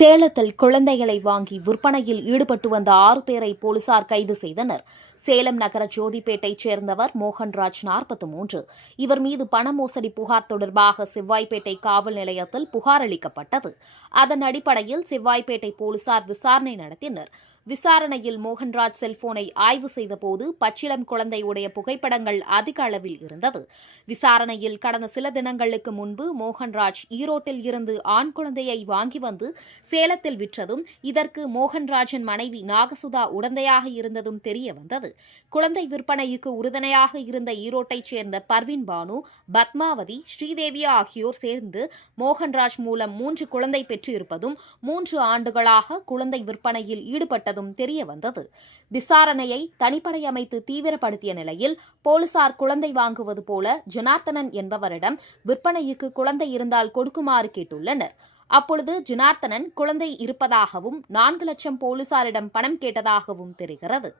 சேலத்தில் குழந்தைகளை வாங்கி விற்பனையில் ஈடுபட்டு வந்த 6 பேரை போலீசார் கைது செய்தனர். சேலம் நகர ஜோதிப்பேட்டைச் சேர்ந்தவர் மோகன்ராஜ் 43. இவர் மீது பண மோசடி புகார் தொடர்பாக செவ்வாய்ப்பேட்டை காவல் நிலையத்தில் புகார் அளிக்கப்பட்டது. அதன் அடிப்படையில் செவ்வாய்ப்பேட்டை போலீசார் விசாரணை நடத்தினர். விசாரணையில் மோகன்ராஜ் செல்போனை ஆய்வு செய்தபோது பச்சிளம் குழந்தையுடைய புகைப்படங்கள் அதிக அளவில் இருந்தது. விசாரணையில் கடந்த சில தினங்களுக்கு முன்பு மோகன்ராஜ் ஈரோட்டில் இருந்து ஆண் குழந்தையை வாங்கி வந்து சேலத்தில் விற்றதும் இதற்கு மோகன்ராஜின் மனைவி நாகசுதா உடந்தையாக இருந்ததும் தெரிய வந்தது. குழந்தை விற்பனைக்கு உறுதுணையாக இருந்த ஈரோட்டைச் சேர்ந்த பர்வீன் பானு, பத்மாவதி, ஸ்ரீதேவி ஆகியோர் சேர்ந்து மோகன்ராஜ் மூலம் 3 குழந்தை பெற்று இருப்பதும் 3 ஆண்டுகளாக குழந்தை விற்பனையில் ஈடுபட்டதும் தெரிய வந்தது. விசாரணையை தனிப்படை அமைத்து தீவிரப்படுத்திய நிலையில் போலீசார் குழந்தை வாங்குவது போல ஜனார்த்தனன் என்பவரிடம் விற்பனைக்கு குழந்தை இருந்தால் கொடுக்குமாறு கேட்டுள்ளனர். அப்பொழுது ஜனார்த்தனன் குழந்தை இருப்பதாகவும் 4 லட்சம் போலீசாரிடம் பணம் கேட்டதாகவும் தெரிகிறது.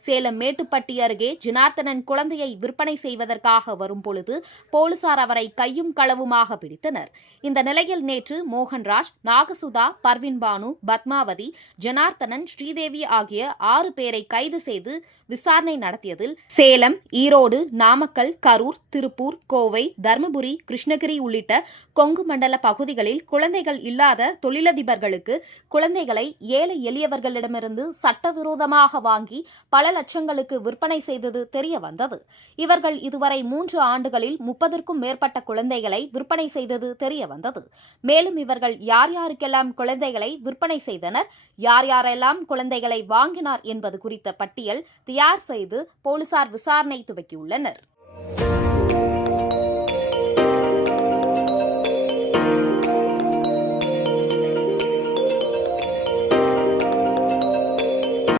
சேலம் மேட்டுப்பட்டி அருகே ஜனார்த்தனன் குழந்தையை விற்பனை செய்வதற்காக வரும்பொழுது போலீசார் அவரை கையும் களவுமாக பிடித்தனர். இந்த நிலையில் நேற்று மோகன்ராஜ், நாகசுதா, பர்வீன் பானு, பத்மாவதி, ஜனார்த்தனன், ஸ்ரீதேவி ஆகிய 6 பேரை கைது செய்து விசாரணை நடத்தியதில் சேலம், ஈரோடு, நாமக்கல், கரூர், திருப்பூர், கோவை, தருமபுரி, கிருஷ்ணகிரி உள்ளிட்ட கொங்கு மண்டல பகுதிகளில் குழந்தைகள் இல்லாத தொழிலதிபர்களுக்கு குழந்தைகளை ஏழை எளியவர்களிடமிருந்து சட்டவிரோதமாக வாங்கி பல லட்சங்களுக்கு விற்பனை செய்தது தெரிய வந்தது. இவர்கள் இதுவரை 3 ஆண்டுகளில் 30க்கும் மேற்பட்ட குழந்தைகளை விற்பனை செய்தது தெரிய வந்தது. மேலும் இவர்கள் யார் யாருக்கெல்லாம் குழந்தைகளை விற்பனை செய்தனர், யார் யாரெல்லாம் குழந்தைகளை வாங்கினார் என்பது குறித்த பட்டியல் தயார் செய்து போலீசார் விசாரணை துவக்கியுள்ளனர்.